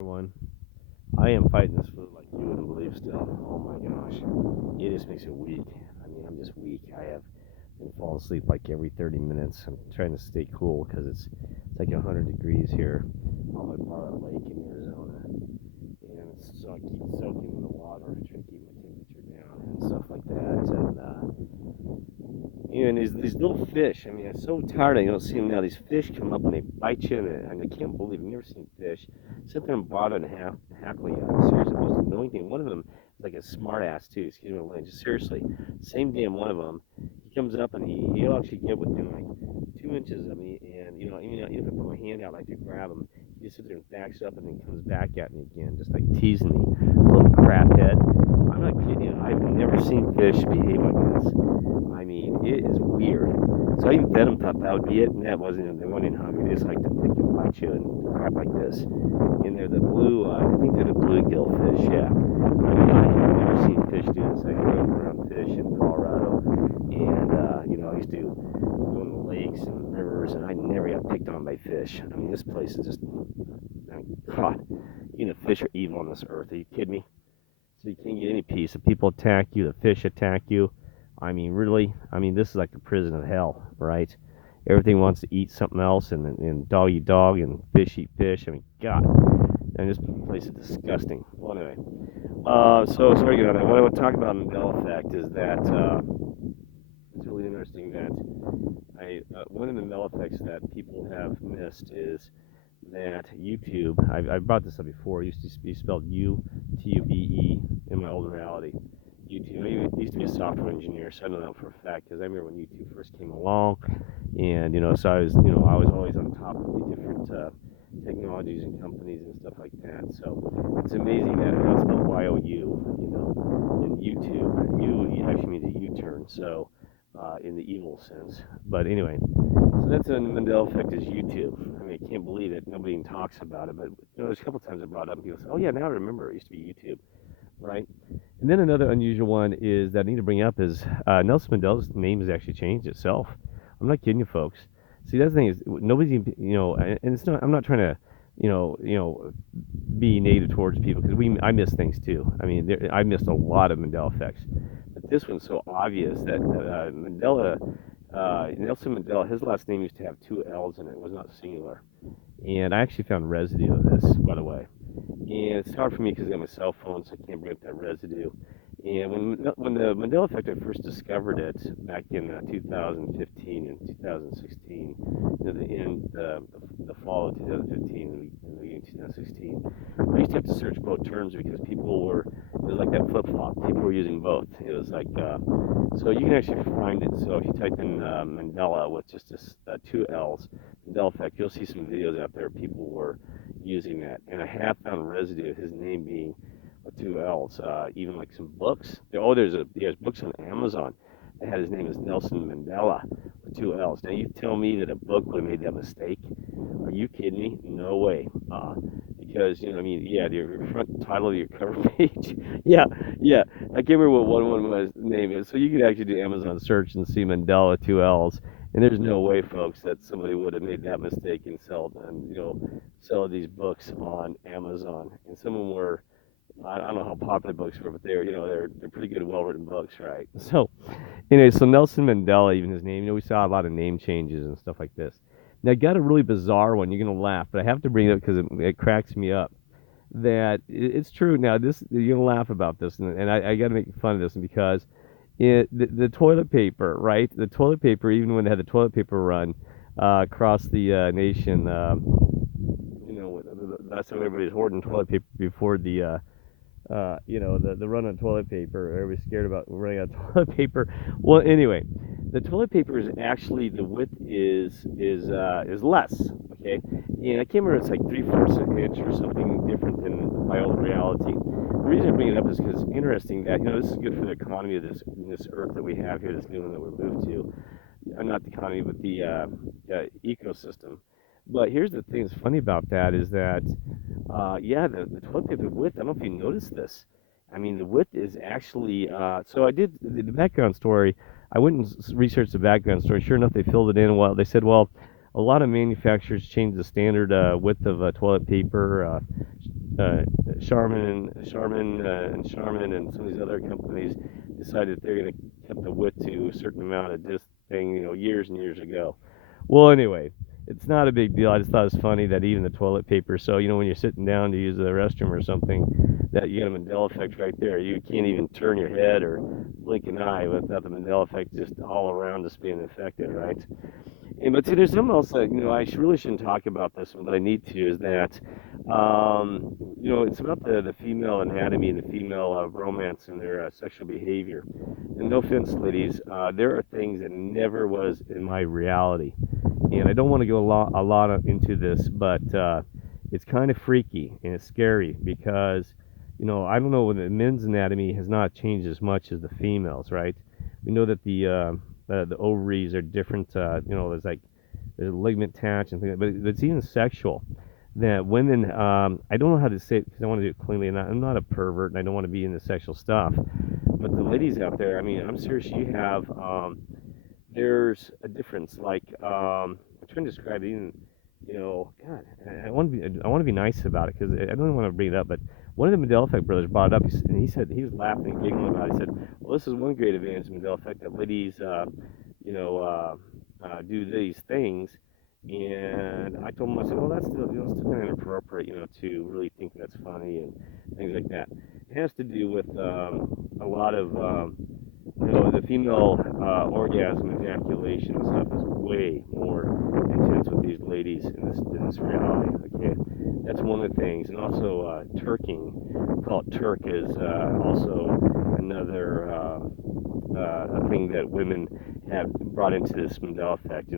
Everyone, I am fighting this flu like you wouldn't believe still. Oh my gosh. It just makes it weak. I mean, I'm just weak. I have been falling asleep like every 30 minutes. I'm trying to stay cool because it's like 100 degrees here on my bar lake in Arizona. And so I keep soaking in the water, trying to keep my temperature down and stuff like that. And these little fish. I mean, I'm so tired. I don't see them now. These fish come up and they bite you, and I can't believe I've never seen fish sit there and bother and hackle you. Seriously, the most annoying thing. One of them is like a smart ass too. Excuse me, language. Seriously, same damn one of them. He comes up and he'll actually get within like 2 inches of me, and even if I put my hand out like to grab him, he just sits there and backs up and then comes back at me again, just like teasing me. Little crap head. I'm not kidding you. I've never seen fish behave like this. I mean, it is weird. So I even fed them, thought that would be it, and that wasn't. They weren't even hungry. They just like to pick and bite you and crap like this. And they're the blue. I think they're the bluegill fish. Yeah. I mean, I have never seen fish do this. I grew up around fish in Colorado, and I used to go in the lakes and rivers, and I never got picked on by fish. I mean, this place is just. I mean, God, fish are evil on this earth. Are you kidding me? So you can't get any peace. The people attack you. The fish attack you. I mean, really? I mean, this is like the prison of hell, right? Everything wants to eat something else, and dog eat dog, and fish eat fish. I mean, God, and this place is disgusting. Well, anyway, so sorry to get on that. What I want to talk about in Mandela effect is that it's really interesting that one of the Mandela effects that people have missed is that YouTube. I've brought this up before. It used to be spelled Utube in my old reality. YouTube. I used to be a software engineer, so I know that for a fact because I remember when YouTube first came along, and so I was always on top of the different technologies and companies and stuff like that. So it's amazing that it's spelled YOU, in YouTube. You actually means a U-turn, so in the evil sense. But anyway, so that's the Mandela effect is YouTube. I mean, I can't believe it. Nobody even talks about it, but there's a couple times I brought it up, and people say, "Oh yeah, now I remember. It used to be YouTube." Right? And then another unusual one is that I need to bring up is Nelson Mandela's name has actually changed itself. I'm not kidding you, folks. See, that's the thing is nobody's even, and it's not. I'm not trying to, be negative towards people because I miss things too. I mean, I missed a lot of Mandela effects, but this one's so obvious that Nelson Mandela, his last name used to have two L's in it. It was not singular. And I actually found residue of this, by the way. And it's hard for me because I got my cell phone, so I can't bring up that residue. And when the Mandela effect, I first discovered it back in 2015 and 2016, the fall of 2015 and the beginning of 2016, I used to have to search both terms because it was like that flip flop. People were using both. It was like, so you can actually find it. So if you type in Mandela with just two L's, Mandela effect, you'll see some videos out there. People were using that, and I have found residue of his name being with two L's. Even like some books. There's books on Amazon that had his name as Nelson Mandela with two L's. Now you tell me that a book would have made that mistake? Are you kidding me? No way. Because I mean, yeah, your front title of your cover page. Yeah, yeah. I can't remember what one was name is. So you could actually do Amazon search and see Mandela two L's. And there's no way, folks, that somebody would have made that mistake and sell these books on Amazon. And some of them were, I don't know how popular books were, but they're pretty good, well-written books, right? So anyway, so Nelson Mandela, even his name, we saw a lot of name changes and stuff like this. Now, I got a really bizarre one. You're gonna laugh, but I have to bring it up because it cracks me up. That it's true. Now, this you're gonna laugh about this, and I got to make fun of this because the toilet paper, right? The toilet paper, even when they had the toilet paper run across the nation, that's how everybody's hoarding toilet paper before the run on toilet paper. Everybody's scared about running out of toilet paper. Well, anyway, the toilet paper is actually the width is less. Okay, and I can't remember, it's like 3/4 of an inch or something different than my old reality. The reason I bring it up is because it's interesting that this is good for the economy of this earth that we have here, this new one that we moved to. Not the economy, but the ecosystem. But here's the thing that's funny about that is that, yeah, the toilet paper width, I don't know if you noticed this. I mean, the width is actually, so I did the background story. I went and researched the background story. Sure enough, they filled it in. Well, they said, well, a lot of manufacturers changed the standard width of toilet paper. Uh, Charmin and some of these other companies decided they're going to keep the width to a certain amount of this thing, years and years ago. Well, anyway, it's not a big deal. I just thought it was funny that even the toilet paper. So when you're sitting down to use the restroom or something, that you got a Mandela effect right there. You can't even turn your head or blink an eye without the Mandela effect just all around us being affected, right? But see, there's something else that I really shouldn't talk about this one, but I need to. Is that it's about the female anatomy and the female romance and their sexual behavior. And no offense, ladies, there are things that never was in my reality, and I don't want to go a lot into this, but it's kind of freaky and it's scary because I don't know, the men's anatomy has not changed as much as the females, right? We know that the ovaries are different. There's ligament attached and things, but it's even sexual. That women, I don't know how to say it because I want to do it cleanly, and I'm not a pervert, and I don't want to be into sexual stuff. But the ladies out there, I mean, I'm serious. You have, there's a difference. Like, I'm trying to describe it. Even, God, I want to be nice about it because I don't want to bring it up, but one of the Mandela Effect brothers brought it up, and he said he was laughing and giggling about it. He said, "Well, this is one great advantage of Mandela Effect, that ladies, do these things." And I told him, I said, "Well, that's still, still kind of inappropriate, to really think that's funny and things like that." It has to do with a lot of, the female orgasm, ejaculation and stuff is way more intense with these ladies in this reality. Okay, that's one of the things. And also turking, we call it Turk, is also another a thing that women have brought into this Mandela effect.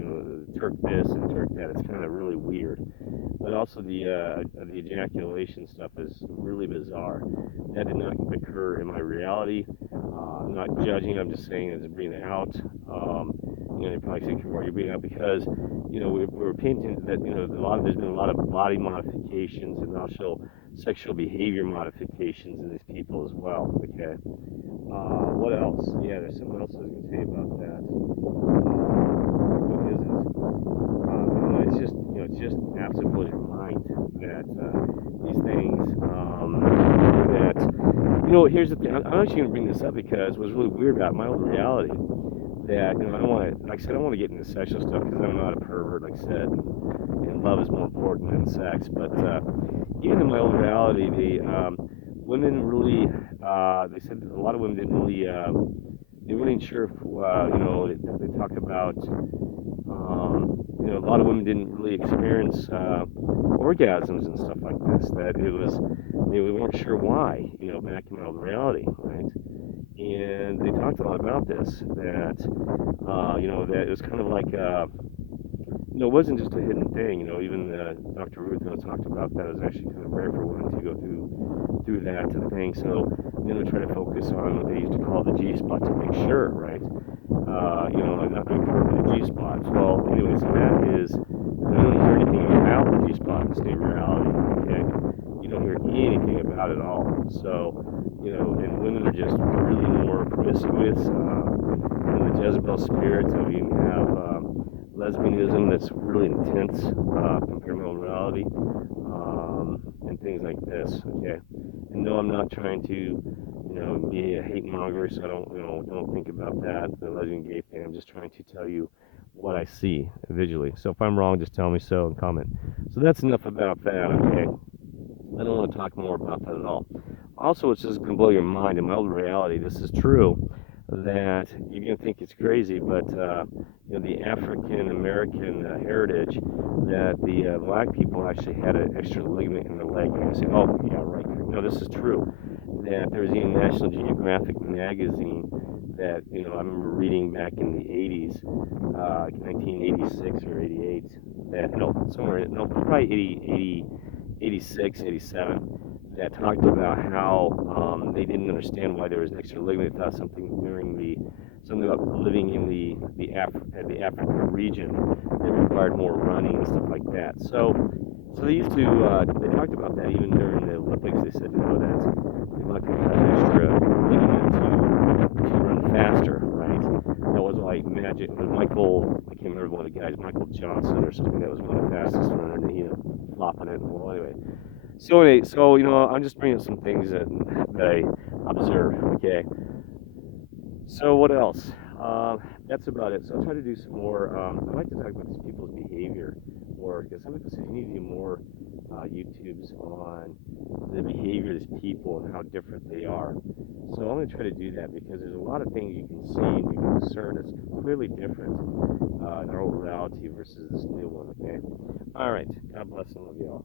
Turk this and Turk that. It's kind of really weird. But also the ejaculation stuff is really bizarre. That did not occur in my reality. I'm not judging. I'm just saying it's breathing out. They probably say you're breathing out because we're paying attention that there's been a lot of body modifications and also sexual behavior modifications in these people as well. Okay. What else? Yeah, there's something else I was going to say about that. What is it? It's just absolutely your mind that these things that here's the thing. I'm actually going to bring this up because what's really weird about my own reality, that I don't want to, like I said, I don't want to get into sexual stuff because I'm not a pervert, like I said, and love is more important than sex. But even in my own reality, the women really, they said a lot of women didn't really, they weren't sure if, they talk about, a lot of women didn't really experience orgasms and stuff like this. That we weren't sure why, back in my own reality, right? And they talked a lot about this, that, that it was kind of like, it wasn't just a hidden thing. Even Dr. Ruth talked about that. It was actually kind of rare for women to go through that thing. So, try to focus on what they used to call the G spot to make sure, right? Not being perfect in the G spots. Well, anyways, that is, you don't hear anything about the G spot in the state of reality, okay? You don't hear anything about it at all. So, and women are just really more promiscuous. The Jezebel spirit, so you can have lesbianism that's really intense compared to reality, and things like this. Okay, and no, I'm not trying to, be a hate monger, so I don't think about that. The lesbian gay thing. I'm just trying to tell you what I see visually. So if I'm wrong, just tell me so and comment. So that's enough about that. Okay, I don't want to talk more about that at all. Also, it's just going to blow your mind. In my old reality, this is true. That you're going to think it's crazy, but the African American heritage, that the black people actually had an extra ligament in their leg. And you say, oh, yeah, right. No, this is true. That there was even National Geographic magazine that, I remember reading back in the 80s, 1986 or 88, that, probably 86, 87. That talked about how they didn't understand why there was an extra ligament. They thought something about living in the Africa region that required more running and stuff like that. So they used to they talked about that even during the Olympics. They said that they might have an extra ligament to run faster, right? That was like magic. When Michael Michael, I can't remember one of the guys, Michael Johnson or something, that was one of the fastest runners, and he ended up flopping it. Well, anyway. So anyway, so I'm just bringing up some things that I observe. Okay. So what else? That's about it. So I'll try to do some more. I like to talk about these people's behavior more, because some people say you need to do more YouTubes on the behavior of these people and how different they are. So I'm going to try to do that, because there's a lot of things you can see and you can discern that's clearly different in our old reality versus this new one. Okay. All right. God bless all of y'all.